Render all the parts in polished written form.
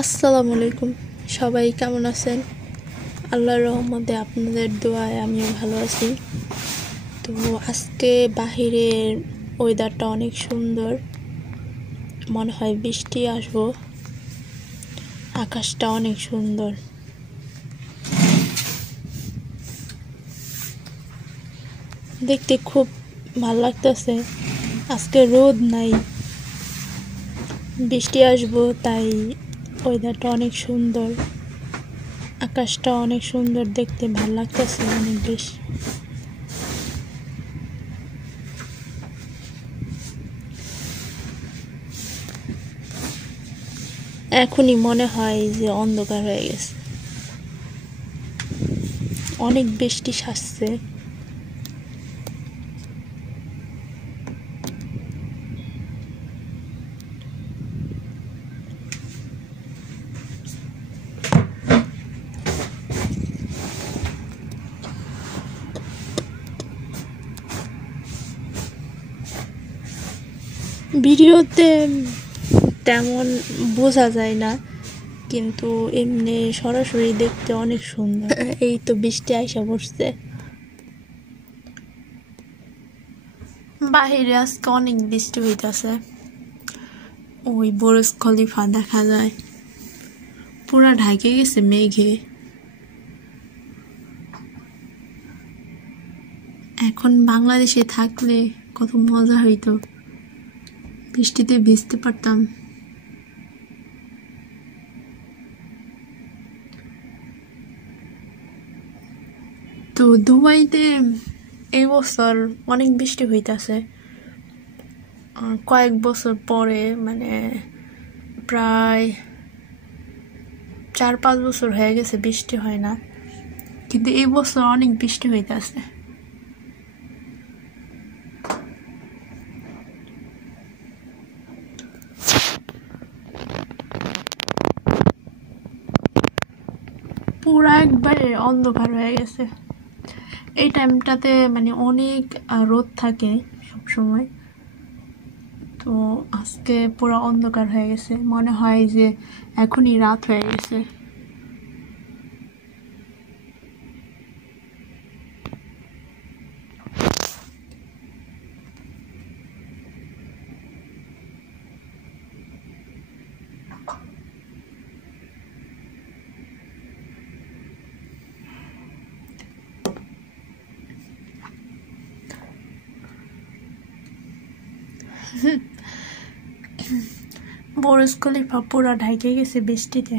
আসসালামু আলাইকুম। সবাই কেমন আছেন? আল্লাহর রহমতে আপনাদের দোয়ায় আমিও ভালো আছি। তো আজকে বাহিরের ওয়েদারটা অনেক সুন্দর, মনে হয় বৃষ্টি আসবো। আকাশটা অনেক সুন্দর, দেখতে খুব ভালো লাগতেছে। আজকে রোদ নাই, বৃষ্টি আসবো, তাই ওয়েদারটা অনেক সুন্দর, আকাশটা অনেক সুন্দর, দেখতে ভালো লাগতেছে অনেক বেশি। এখনই মনে হয় যে অন্ধকার হয়ে গেছে, অনেক বৃষ্টি আসছে। ভিডিওতে তেমন বোঝা যায় না, কিন্তু এমনি সরাসরি দেখতে অনেক সুন্দর। এই তো বৃষ্টি আইসা পড়ছে, বাহিরে আজকে অনেক বৃষ্টি হইতাছে। ওই বুর্জ খলিফা দেখা যায়, পুরা ঢাকে গেছে মেঘে। এখন বাংলাদেশে থাকলে কত মজা হইতো, বৃষ্টিতে ভিজতে পারতাম। তো দুবাইতে এই বছর অনেক বৃষ্টি হইতাছে। কয়েক বছর পরে, মানে প্রায় 4-5 বছর হয়ে গেছে বৃষ্টি হয় না, কিন্তু এই বছর অনেক বৃষ্টি হইতাছে। পুরা একবারে অন্ধকার হয়ে গেছে। এই টাইমটাতে মানে অনেক রোদ থাকে সবসময়। তো আজকে পুরো অন্ধকার হয়ে গেছে, মনে হয় যে এখনই রাত হয়ে গেছে। বুর্জ খলিফা পুরা ঢাকে গেছে বৃষ্টিতে।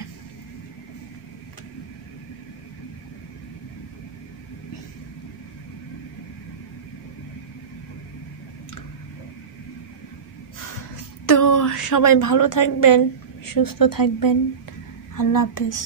তো সবাই ভালো থাকবেন, সুস্থ থাকবেন। আল্লাহ হাফেজ।